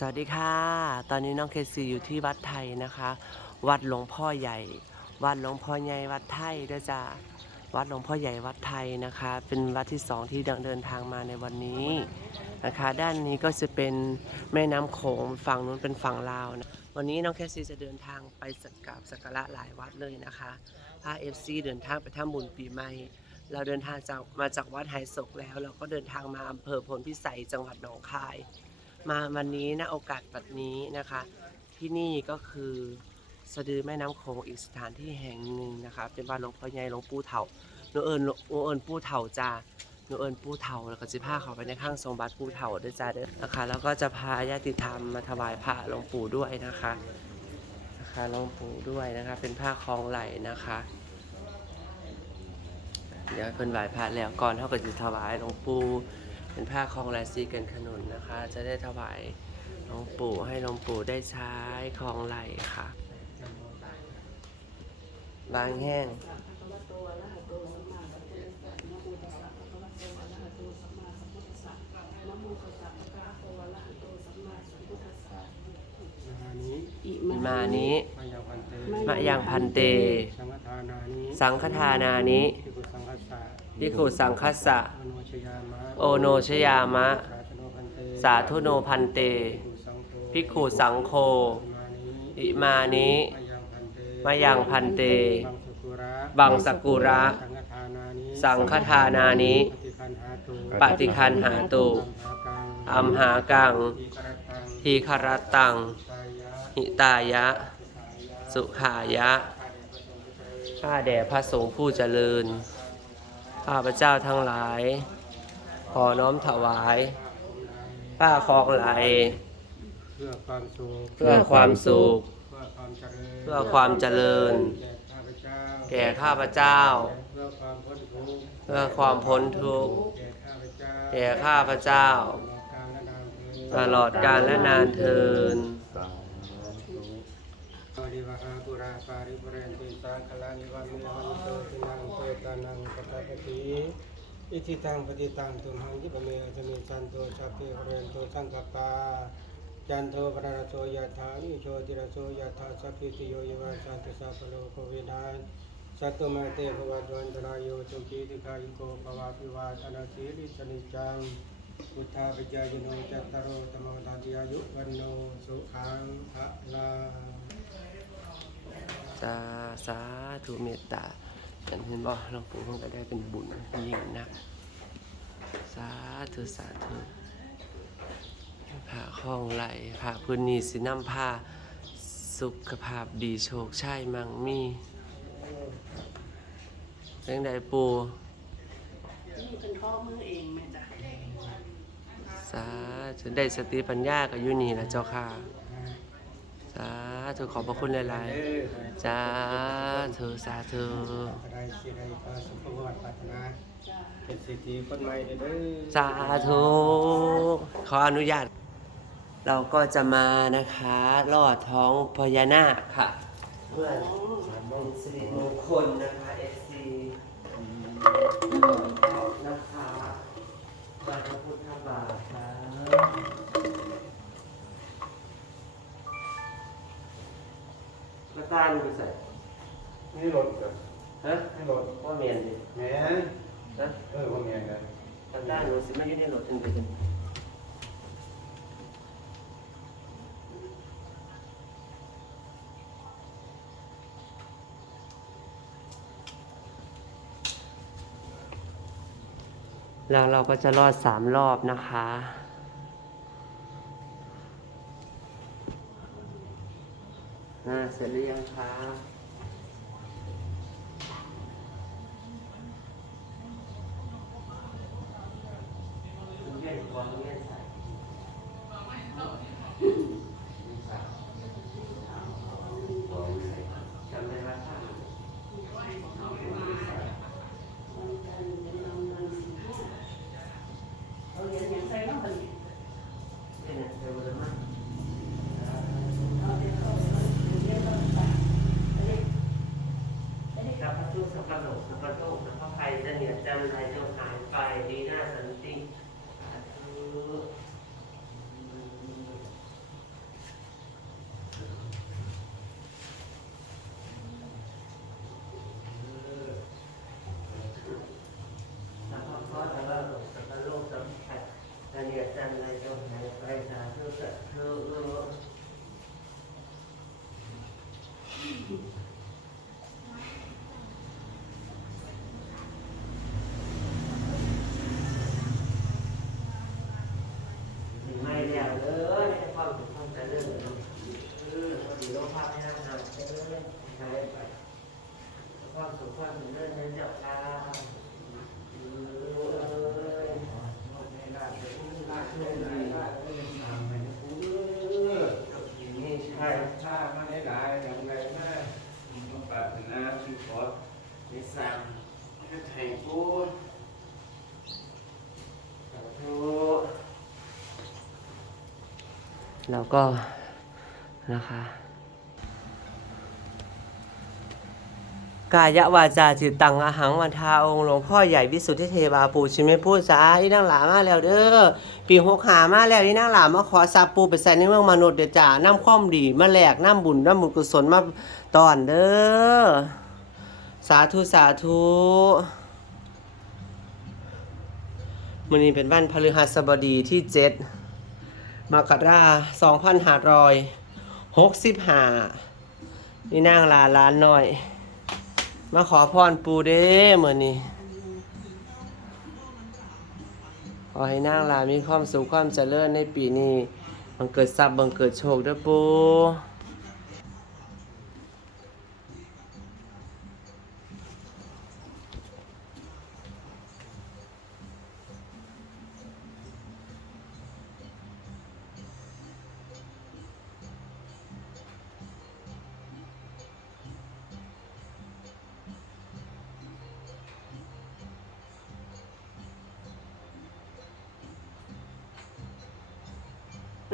สวัสดีค่ะ ตอนนี้น้องเคซีอยู่ที่วัดไทยนะคะ วัดหลวงพ่อใหญ่ วัดหลวงพ่อใหญ่วัดไทยด้วยจ้าวัดหลวงพ่อใหญ่วัดไทยนะคะ เป็นวัดที่สองที่เดินทางมาในวันนี้นะคะ ด้านนี้ก็จะเป็นแม่น้ำโขงฝั่งนู้นเป็นฝั่งลาวนะวันนี้น้องแคสซีจะเดินทางไปสักการสักการะหลายวัดเลยนะคะพาเอฟซีเดินทางไปทำบุญปีใหม่ เราเดินทางจากมาจากวัดไหศกแล้ว เราก็เดินทางมาอำเภอพลพิสัยจังหวัดหนองคาย มาวันนี้นะโอกาสแบบนี้นะคะ ที่นี่ก็คือสะดือแม่น้ำโขงอีกสถานที่แห่งหนึ่งนะคะเป็นบ้านหลวงพ่อใหญ่หลวงปู่เถาหนูเอิญหนูเอิญปู่เถาจ้าหนูเอิญปู่เถาแล้วก็จะพาเขาไปในข้างทรงบัตรปู่เถาด้วยจ้าเด้อนะคะ แล้วก็จะพาญาติธรรมมาถวายพระหลวงปู่ด้วยนะคะนะคะหลวงปู่ด้วยนะคะ เป็นผ้าคล้องไหล่นะคะ เดี๋ยวเพิ่นไหว้พระแล้วก่อนเท่ากับจะถวายหลวงปู่ เป็นผ้าคลองลายซีกันขนุนนะคะ จะได้ถวายหลวงปู่ให้หลวงปู่ได้ใช้คลองไหลค่ะ บางแห้งนานิอิมานิมายังพันเตมะยังพันเต สังฆทานานิสังฆทานานิภิกขุสังฆสสะพิกขุสังคัสสะอ โอโนชยามะ สาธุโนพันเตพิกขุสังโฆภิกขุสังโฆอิมานิมายังพันเต บังสกุระ สังฆทานานิสังฆทานิปฏิคันหาตุปฏิคันหาตุ อัมหากัง ทีครตังทีคารตังตายะหิตายะ สุขายะ ข้าแด่พระสงฆ์ผู้เจริญ ข้าพระเจ้าทั้งหลาย ขอน้อมถวายผ้าคลองไหล เพื่อความสุขเพื่อความสุข เพื่อความเจริญเพื่อความเจริญ แก่ข้าพเจ้าแก่ข้าพเจ้า เพื่อความพ้นทุกข์เพื่อความพ้นทุกข์แก่ข้าพเจ้าแก่ข้าพเจ้า ตลอดกาลและนานเทินสวัสดีวะฮาปุราปาริปุเรนติสังคลานิวันเมวันโตตินังเปตานังปตาปติ อิทิตังปฏิตังตุมหังยิปเมอสมิสันโตสัพเพเรนโตสังกปาจันโทปนรโสยถาวิโชติระโสยถาสัพพิติโยยวัสันตุสัพพโลกวินาศสัตตุมาเตภวัตวันตรายโยสุขีติคายุโกภวะพิวาทนาสีริสนิจังพุทธาปิจายโนจัตตารโอตมตาติอายุวันโนสุขังภะลาสาสาธุเมตตา เห็นเห็นบ่หลวงปู่เพิ่งก็ได้เป็นบุญยิ่งนัก สาธุสาธุผ้าคล้องไหลผ้าพื้นนี้สิน้ำผ้าสุขภาพดีโชคชัยมั่งมีเรื่องใดปูนี่เป็นข้อมือเองแม่จ้ะสาธุได้สติปัญญากับยุนี่นะเจ้าค่ะ ธุขอบพระคุณหลายๆสาธุสาธุได้สิได้ก็สุขภาพปรารถนาจ้ะเป็นสิทธิคนใหม่เด้อสาธุขออนุญาต เราก็จะมานะคะลอดท้องพญานาคค่ะ เพื่อเป็นสิริมงคลนะคะ ต้านไปใส่นี่รถจ้ะฮะนี่รถว่าเมียนดิแม่นฮะเออว่าแม่นกันกระต้านหนูสิไม่อยืดในรถจนไปจนแล้วเราก็จะรอดสามรอบนะคะ อ่าเสร็จหรือยังคะ and I าเออใช้ไปความสุขความเจริญนั้นเจ้าค่ะเออให้ลาบให้ลาบให้ลาบให้ลาบให้ลาบให้เจ้ามาได้หลายอย่างไรนะต้องปราสั่งให้ไทยพูดแล้วก็นะคะ กายวาจาจิตตังอาหังวันทาองค์หลวงพ่อใหญ่วิสุทธิเทวาปูชิเมพูดสาอีนางหลามาแล้วเด้อปีหกหามาแล้วอีนางหลามาขอซาปูไปใส่ในเมืองมนุษย์เดจ่าน้ำข้อมดีมาแหลกน้ำบุญน้ำบุญกุศลมาตอนเด้อสาธุสาธุมื้อนี้เป็นวันพฤหัสบดีที่เจ็ดมกราสองพันห้าร้อยหกสิบห้านี่นางลาล้านน้อย มาขอพรปูเด้เหมือนนี้ขอให้นางลามีความสุขความเจริญในปีนี้ บังเกิดทรัพย์บังเกิดโชคด้วยปู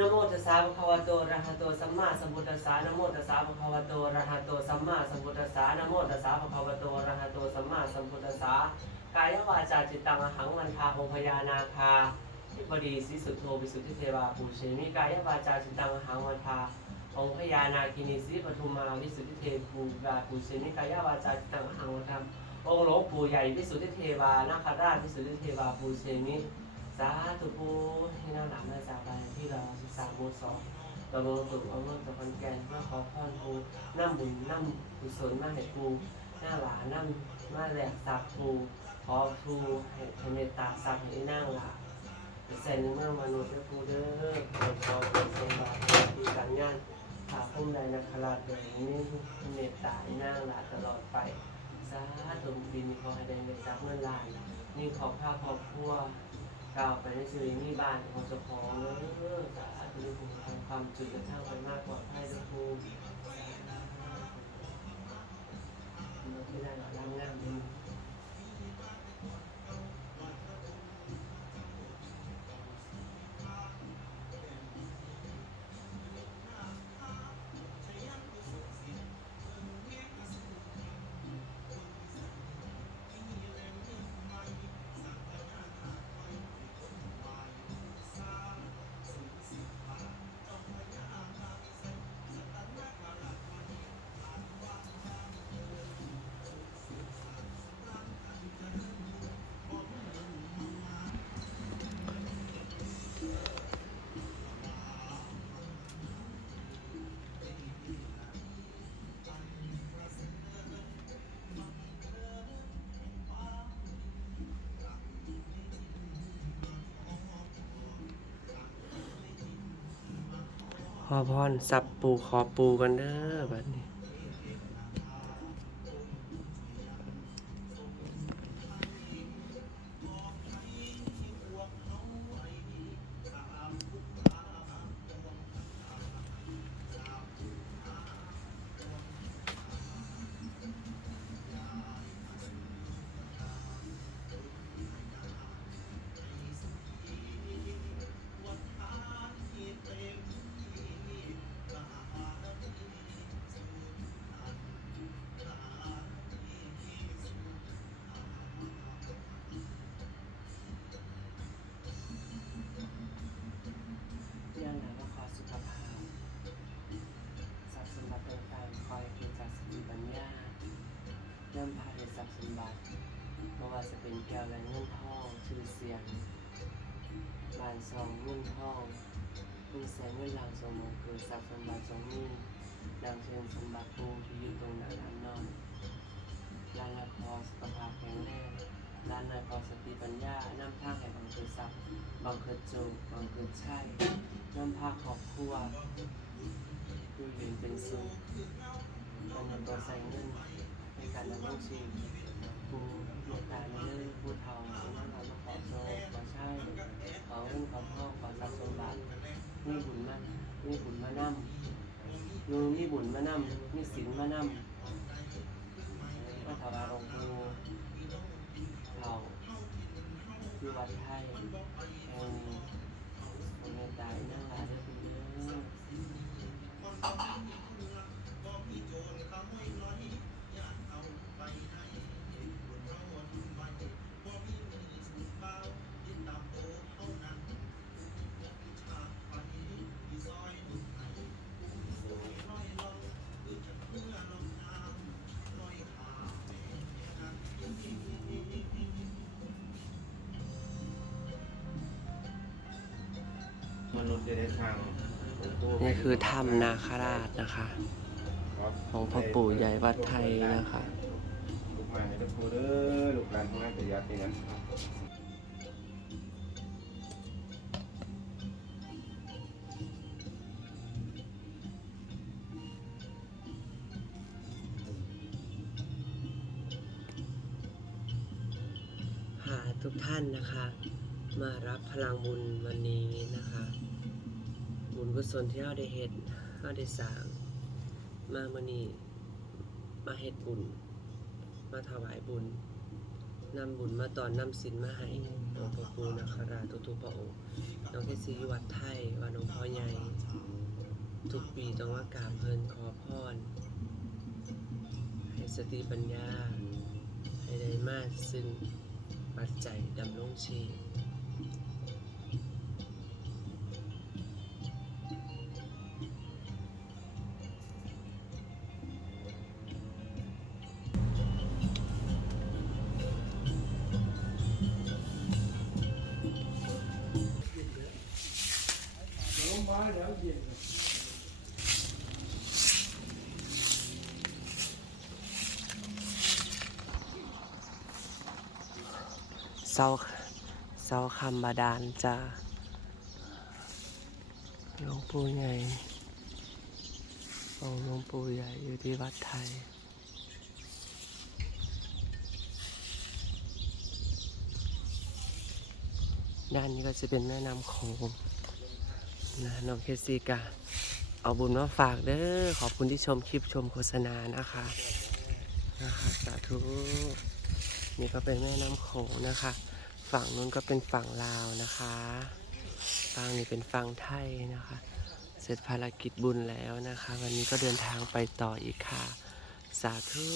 นะโมตัสสะภะคะวะโตอะระหะโตสัมมาสัมพุทธัสสะนะโมตัสสะภะคะวะโตอะระหะโตสัมมาสัมพุทธัสสะนะโมตัสสะภะคะวะโตอะระหะโตสัมมาสัมพุทธัสสะกายวาจาจิตตังอหังวันทาองค์พญานาคาธิบดีสิสุทโธวิสุทธิเทวาปูเชมิกายวาจาจิตตังอหังวันทาองค์พญานาคินีสิปทุมาวิสุทธิเทภูบาปูเชมิกายวาจาจิตตังอหังวันทาองค์หลวงปู่ใหญ่วิสุทธิเทวานาคราชวิสุทธิเทวาปูเชมิ สาธุปูให้นั่งหลังมาจากไปที่เราศึกษาโมสองเราลงฝึกเอาเมื่อตะวันแกนเพื่อขอพรปูน้ำบุญน้ำกุศลมาให้ปูหน้าหลาน้ำมาแหลกสับปูขอปูให้ให้เมตตาสับให้นั่งหลาไปใส่ในเมื่อมนุษย์ด้วยปูเด้อขอขอเป็นเซนบาทีการงานถาพุ่มใดนักขลาดเดี๋ยวนี้เมตตาให้นั่งหลาตลอดไปสาธุปีนี้ขอให้ได้เมตตาเมื่อลายนี่ขอภาพครอบครัว ก้าวไปในสื่อนี่บ้านของสะพองเรื่องสาธุทำความจุดกระทั่งไปมากกว่าให้ด้วยครูเราที่ได้หล่อร่างงามดี ขอพรสับปูขอปูกันเด้อบัดนี้ แก้วและเงินทองชื่อเสียงบานซองเงินทองเป็นแสงเงินหลังสมองเกิดทรัพย์สมบัติสมมีดังเชิงสมบัติปูที่อยู่ตรงหน้าร้านนอนร้านนายพอสุขภาพแข็งแรงร้านนายพอสติปัญญาน้ำทางให้บังเกิดทรัพย์บังเกิดโจรบังเกิดใช่น้ำพาครอบครัวอยู่เย็นเป็นสุขมันยังตัวใส่เงินในการดำรงชีวิต ปูเมตตาในเรื่องผู้เฒ่าผู้นั่งเรามาขอโชคขอใช่ขอเรื่องขอพ่อขอทรัพย์สมบัติมีบุญมามีบุญมานั่มนูมีบุญมานั่มมีศีลมานั่มาถวายองค์ปู่เราคือวัดไทย นี่คือถ้ำนาคราชนะคะ ของพ่อปู่ใหญ่วัดไทยนะคะลูกหลานให้ลูกเด้อลูกหลานของงานปฏิยัติอย่างนั้นพาทุกท่านนะคะ มารับพลังบุญวันนี้นะคะ บุญกุศลที่เราได้เฮ็ดเราได้สร้างมามื่อนี้มาเฮ็ดบุญ มาถวายบุญนำบุญมาตอนนำศีลมาให้หลวงพ่อปูนาคราทุกๆพระองค์น้องเทศซีวัดไทยวัดหลวงพ่อใหญ่ ทุกปีต้องมากราบเพลินขอพรให้สติปัญญาให้ได้มาซึ่งปัจจัยดำรงชีพ เสาเสาคำบาดาลจะหลวงปู่ใหญ่องค์หลวงปู่ใหญ่อยู่ที่วัดไทยด้านนี้ก็จะเป็นแม่น้ำโขงนะน้องเคสซีกาเอาบุญมาฝากเด้อ ขอบคุณที่ชมคลิปชมโฆษณานะคะ นะคะ สาธุ นี่ก็เป็นแม่น้ำโขงนะคะ ฝั่งนู้นก็เป็นฝั่งลาวนะคะ ฝั่งนี้เป็นฝั่งไทยนะคะ เสร็จภารกิจบุญแล้วนะคะ วันนี้ก็เดินทางไปต่ออีกค่ะ สาธุ